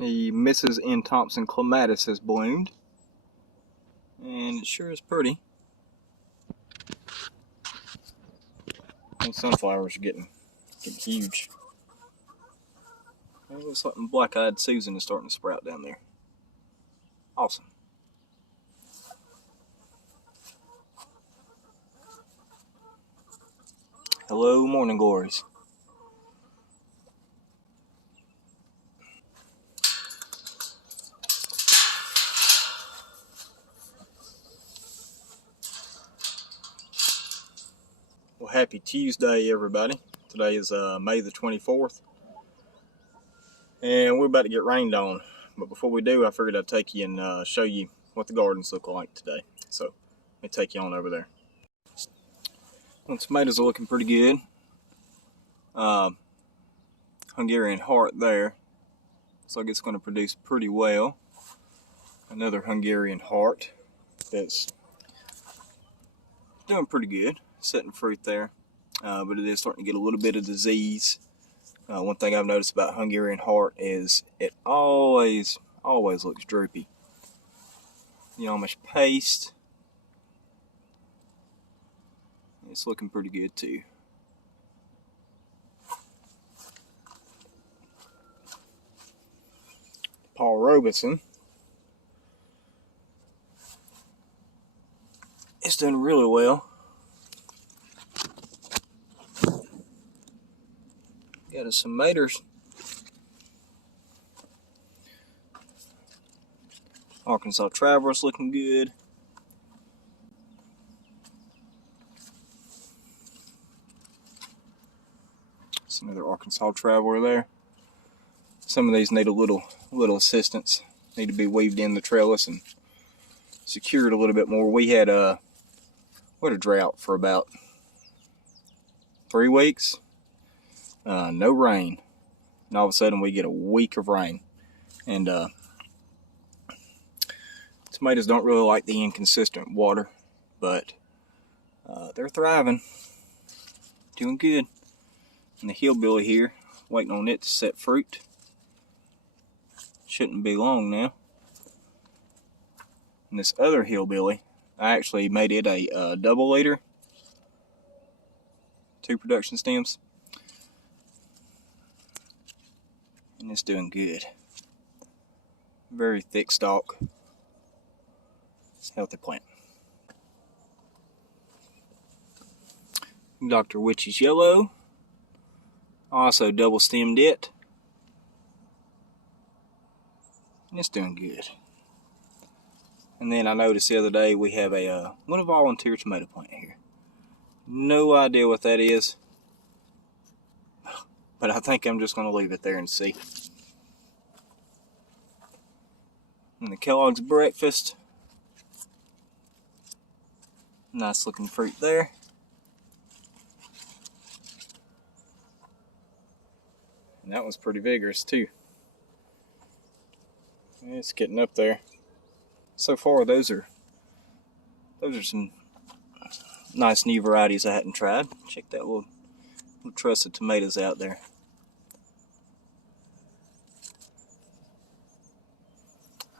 The Mrs. N. Thompson clematis has bloomed, and it sure is pretty. And sunflowers are getting huge. It looks like black-eyed Susan is starting to sprout down there. Awesome. Hello, morning glories. Well, happy Tuesday, everybody. Today is May the 24th, and we're about to get rained on. But before we do, I figured I'd take you and show you what the gardens look like today. So let me take you on over there. Well, tomatoes are looking pretty good. Hungarian heart there. Looks like it's going to produce pretty well. Another Hungarian heart that's doing pretty good, setting fruit there. But it is starting to get a little bit of disease. One thing I've noticed about Hungarian heart is it always looks droopy. You know, almost paste. It's looking pretty good too. Paul Robeson. It's doing really well. Got us some maters. Arkansas Traverse looking good. It's another Arkansas Traveler there. Some of these need a little assistance. Need to be weaved in the trellis and secured a little bit more. We had a drought for about 3 weeks. No rain. And all of a sudden we get a week of rain. And tomatoes don't really like the inconsistent water, but they're thriving. Doing good. And the hillbilly here, waiting on it to set fruit. Shouldn't be long now. And this other hillbilly, I actually made it a double leader. 2 production stems. And it's doing good. Very thick stalk. Healthy plant. Dr. Witch's Yellow. Also double stemmed it. And it's doing good. And then I noticed the other day we have a little volunteer tomato plant here. No idea what that is. But I think I'm just going to leave it there and see. And the Kellogg's Breakfast. Nice looking fruit there. And that one's pretty vigorous too. It's getting up there. So far, those are some nice new varieties I hadn't tried. Check that little truss of tomatoes out there.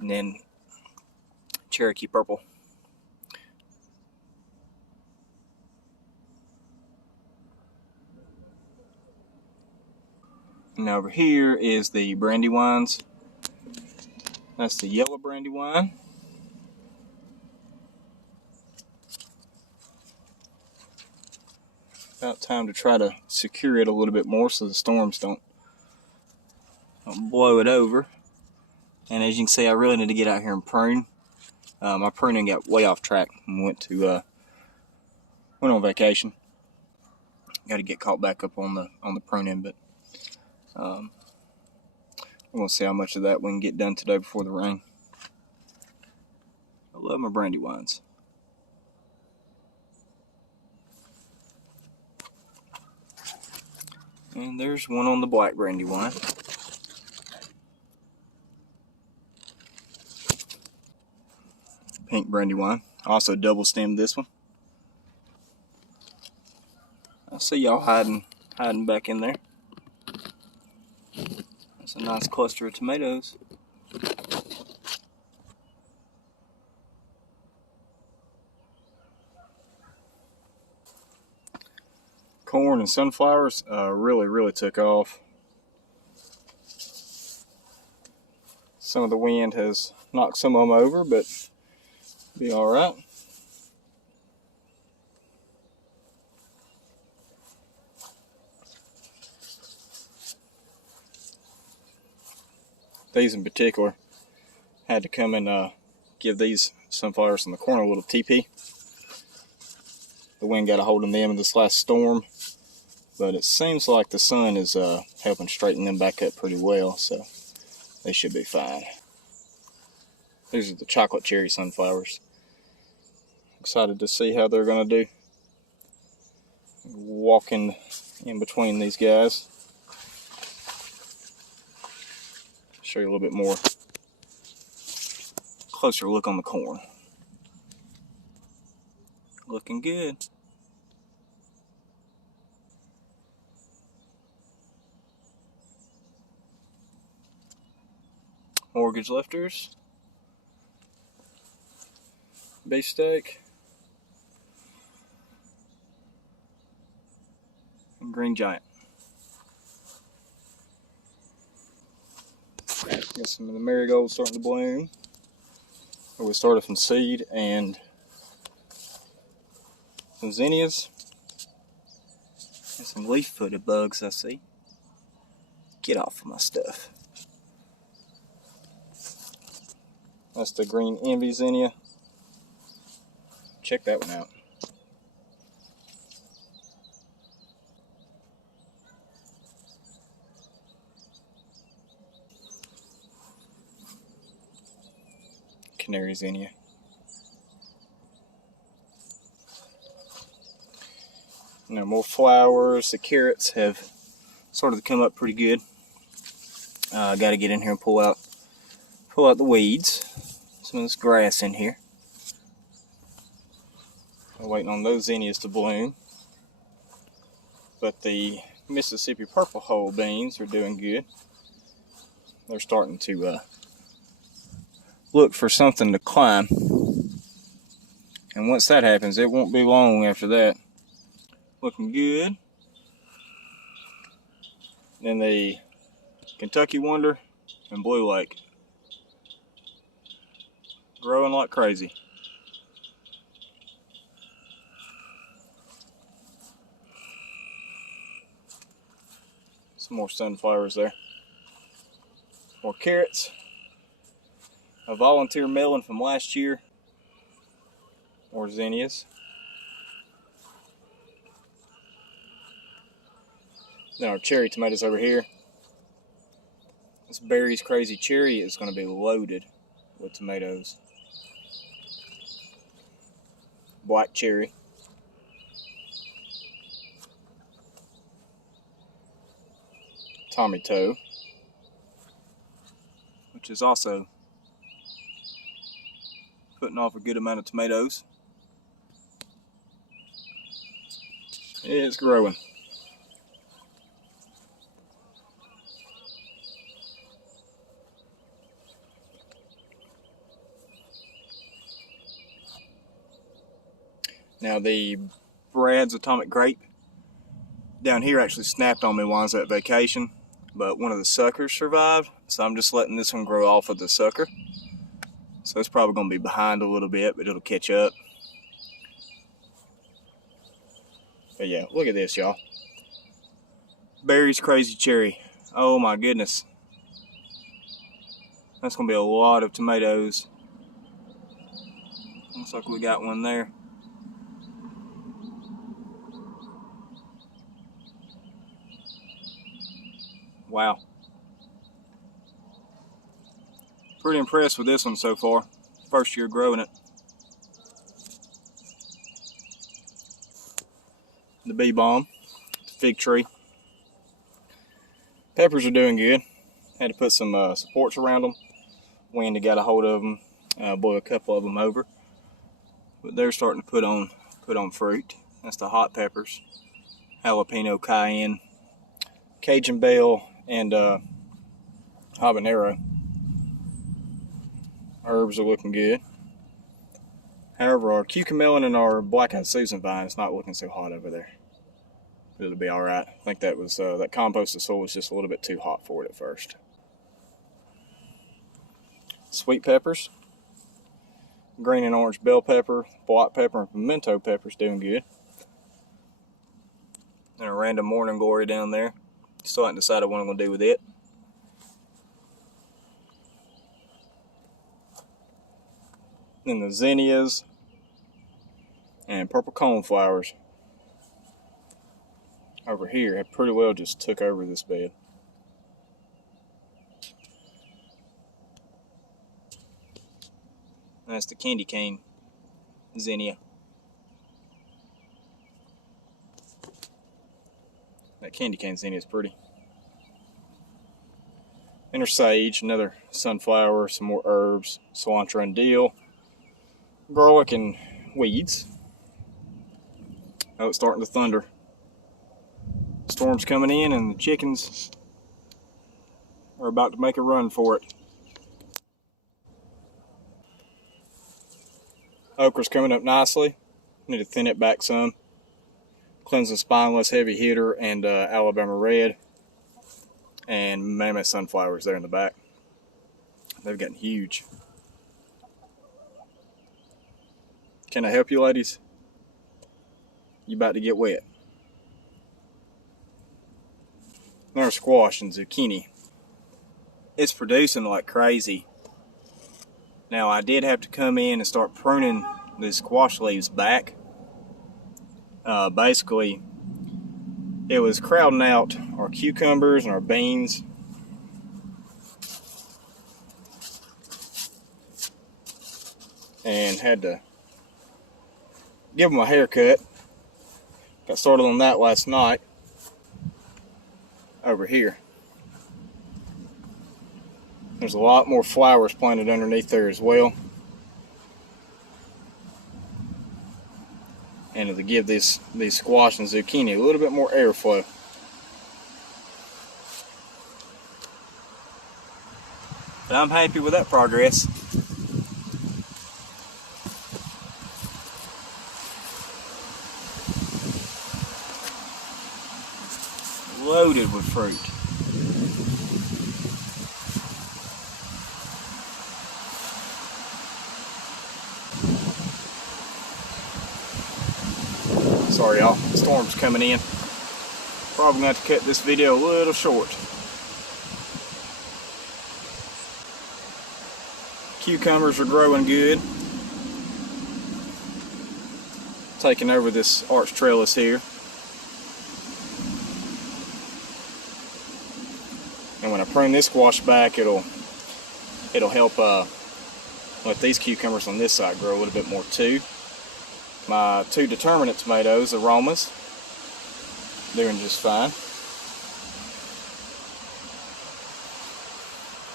And then Cherokee Purple. And over here is the Brandywines. That's the yellow Brandywine. About time to try to secure it a little bit more so the storms don't blow it over. And as you can see, I really need to get out here and prune. My pruning got way off track and went on vacation. Got to get caught back up on the pruning, but we're gonna see how much of that we can get done today before the rain. I love my Brandywines. And there's one on the black Brandywine. Pink Brandywine. Also double stemmed this one. I see y'all hiding back in there. That's a nice cluster of tomatoes. corn and sunflowers really took off. Some of the wind has knocked some of them over, but be all right. These in particular, had to come and give these sunflowers in the corner a little teepee. The wind got a hold of them in this last storm, but it seems like the sun is helping straighten them back up pretty well, so they should be fine. These are the chocolate cherry sunflowers. Excited to see how they're going to do. Walking in between these guys. Show you a little bit more closer look on the corn. Looking good. Mortgage lifters. Beefsteak. And green giant. Got some of the marigolds starting to bloom. We started from seed, and some zinnias. And some leaf-footed bugs I see. Get off of my stuff. That's the green envy zinnia. Check that one out. Canary zinnia. Now more flowers. The carrots have started to come up pretty good. Got to get in here and pull out the weeds. Some of this grass in here. I'm waiting on those zinnias to bloom. But the Mississippi purple hull beans are doing good. They're starting to look for something to climb. And once that happens, it won't be long after that. Looking good. Then the Kentucky Wonder and Blue Lake. Growing like crazy. Some more sunflowers there. More carrots. A volunteer melon from last year. More zinnias. Then our cherry tomatoes over here. This Berry's Crazy Cherry is going to be loaded with tomatoes. Black cherry. Tommy Toe, which is also putting off a good amount of tomatoes. It's growing. Now the Brad's Atomic Grape down here actually snapped on me while I was at vacation, but one of the suckers survived, so I'm just letting this one grow off of the sucker. So it's probably going to be behind a little bit, but it'll catch up. But yeah, look at this, y'all. Berry's Crazy Cherry. Oh my goodness. That's going to be a lot of tomatoes. Looks like we got one there. Wow. Pretty impressed with this one so far. First year growing it. The bee balm, the fig tree. Peppers are doing good. Had to put some supports around them. Wind got a hold of them, blew a couple of them over. But they're starting to put on fruit. That's the hot peppers, jalapeno, cayenne, Cajun bell, and habanero. Herbs are looking good. However, our cucamelon and our black-eyed Susan vine is not looking so hot over there. It'll be all right. I think that was that composted soil was just a little bit too hot for it at first. Sweet peppers, green and orange bell pepper, black pepper, and pimento peppers doing good. And a random morning glory down there. Still haven't decided what I'm going to do with it. Then the zinnias and purple coneflowers over here have pretty well just took over this bed. That's the candy cane zinnia. That candy cane zinnia is pretty. And there's sage, another sunflower, some more herbs, cilantro and dill, garlic and weeds. Oh, it's starting to thunder. Storm's coming in and the chickens are about to make a run for it. Okra's coming up nicely. Need to thin it back some. Clemson Spineless, Heavy Hitter, and Alabama Red. And Mammoth Sunflowers there in the back. They've gotten huge. Can I help you, ladies? You about to get wet. There's squash and zucchini. It's producing like crazy. Now I did have to come in and start pruning the squash leaves back. Basically, it was crowding out our cucumbers and our beans. And had to give them a haircut. Got started on that last night. Over here. There's a lot more flowers planted underneath there as well. And to give these squash and zucchini a little bit more airflow. But I'm happy with that progress. Loaded with fruit. Sorry y'all, the storm's coming in. Probably going to have to cut this video a little short. Cucumbers are growing good. Taking over this arch trellis here. And when I prune this squash back, it'll help let these cucumbers on this side grow a little bit more too. My two determinate tomatoes, Aromas, doing just fine.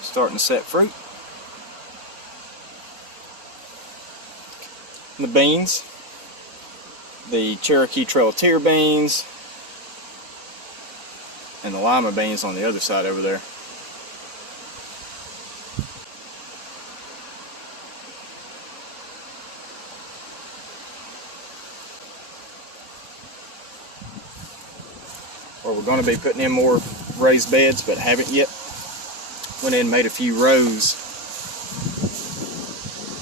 Starting to set fruit. And the beans, the Cherokee Trail-a-Tear beans, and the lima beans on the other side over there. Well, we're going to be putting in more raised beds, but haven't yet. Went in and made a few rows.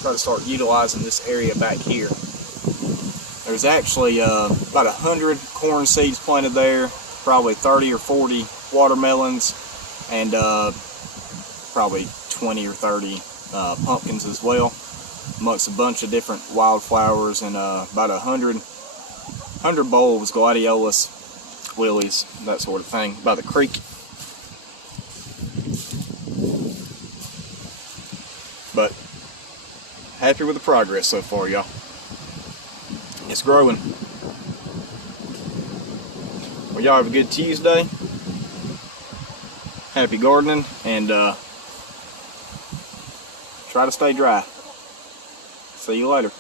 Try to start utilizing this area back here. There's actually about 100 corn seeds planted there. Probably 30 or 40 watermelons, and probably 20 or 30 pumpkins as well, amongst a bunch of different wildflowers, and about 100 bulbs, gladiolus, willies, that sort of thing, by the creek. But happy with the progress so far, y'all. It's growing. Well, y'all have a good Tuesday. Happy gardening, and try to stay dry. See you later.